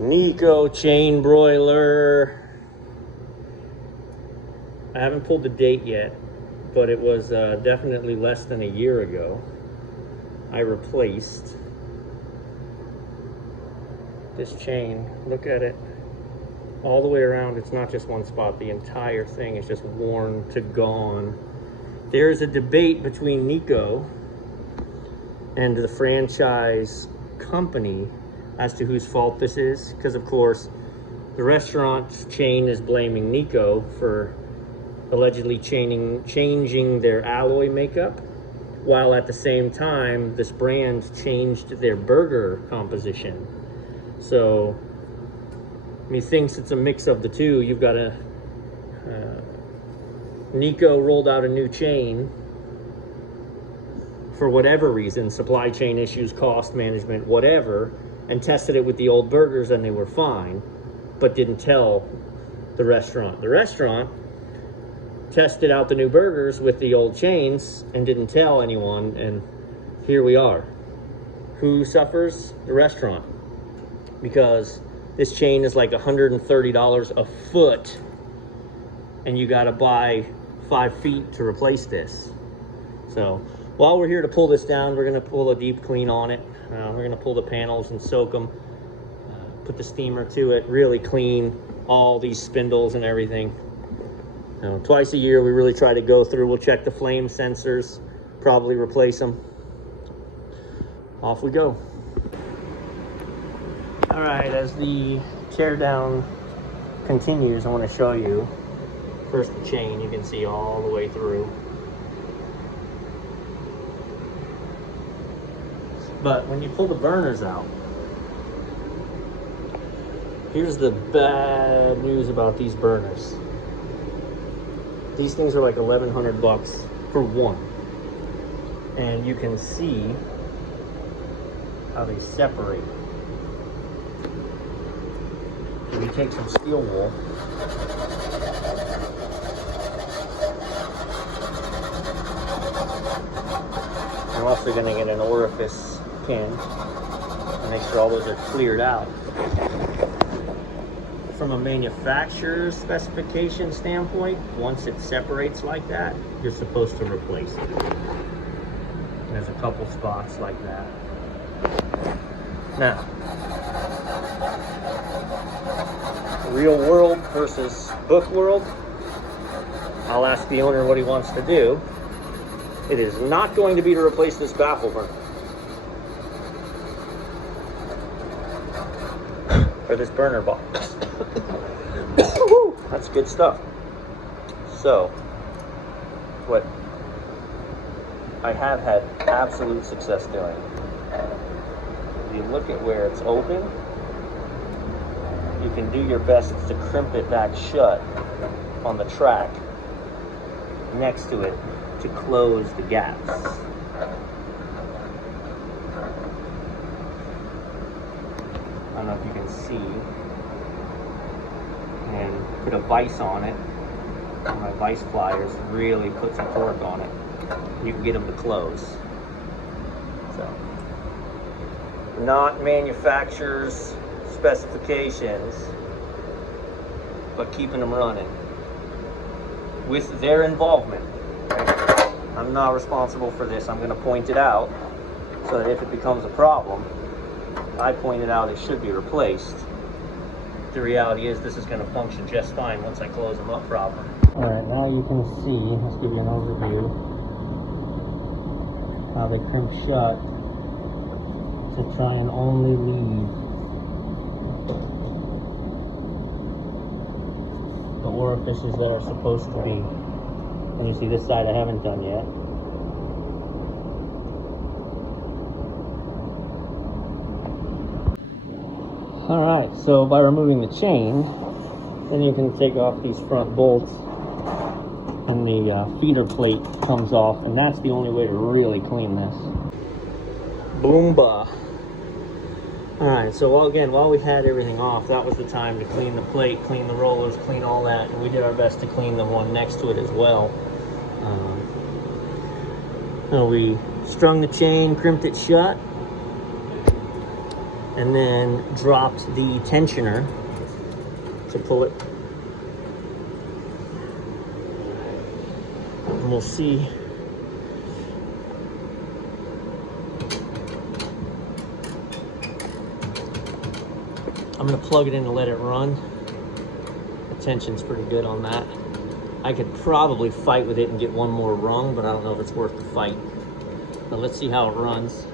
Nieco chain broiler. I haven't pulled the date yet, but it was definitely less than a year ago. I replaced this chain. Look at it. All the way around, it's not just one spot. The entire thing is just worn to gone. There's a debate between Nieco and the franchise company as to whose fault this is, because of course the restaurant chain is blaming Nieco for allegedly changing their alloy makeup, while at the same time this brand changed their burger composition. So methinks it's a mix of the two. You've got a Nieco rolled out a new chain for whatever reason, supply chain issues, cost management, whatever, and tested it with the old burgers and they were fine, but didn't tell the restaurant. The restaurant tested out the new burgers with the old chains and didn't tell anyone, and here we are. Who suffers? The restaurant. Because this chain is like $130 a foot, and you gotta buy 5 feet to replace this. So while we're here to pull this down, we're gonna pull a deep clean on it. We're gonna pull the panels and soak them, put the steamer to it, really clean all these spindles and everything. Twice a year we really try to go through. We'll check the flame sensors, probably replace them. Off we go. All right, as the teardown continues, I want to show you first the chain. You can see all the way through. But when you pull the burners out, here's the bad news about these burners. These things are like $1,100 for one. And you can see how they separate. If you take some steel wool, you're also going to get an orifice pin and make sure all those are cleared out. From a manufacturer's specification standpoint, once it separates like that, you're supposed to replace it. There's a couple spots like that. Now, real world versus book world, I'll ask the owner what he wants to do. It is not going to be to replace this baffle burner. Or this burner box. That's good stuff. So, what I have had absolute success doing, if you look at where it's open, you can do your best to crimp it back shut on the track next to it to close the gaps. I don't know if you can see, and put a vise on it. My vise pliers really put some torque on it. You can get them to close. So, not manufacturer's specifications, but keeping them running with their involvement. I'm not responsible for this. I'm going to point it out so that if it becomes a problem, I pointed out it should be replaced. The reality is this is going to function just fine once I close them up properly. Alright, now you can see, let's give you an overview, how they crimp shut to try and only leave the orifices that are supposed to be. And you see this side I haven't done yet. Alright, so by removing the chain, then you can take off these front bolts and the feeder plate comes off, and that's the only way to really clean this. Boomba. Alright, so while we had everything off, that was the time to clean the plate, clean the rollers, clean all that, and we did our best to clean the one next to it as well. So we strung the chain, crimped it shut, and then dropped the tensioner to pull it. And we'll see. I'm gonna plug it in and let it run. The tension's pretty good on that. I could probably fight with it and get one more rung, but I don't know if it's worth the fight. But let's see how it runs.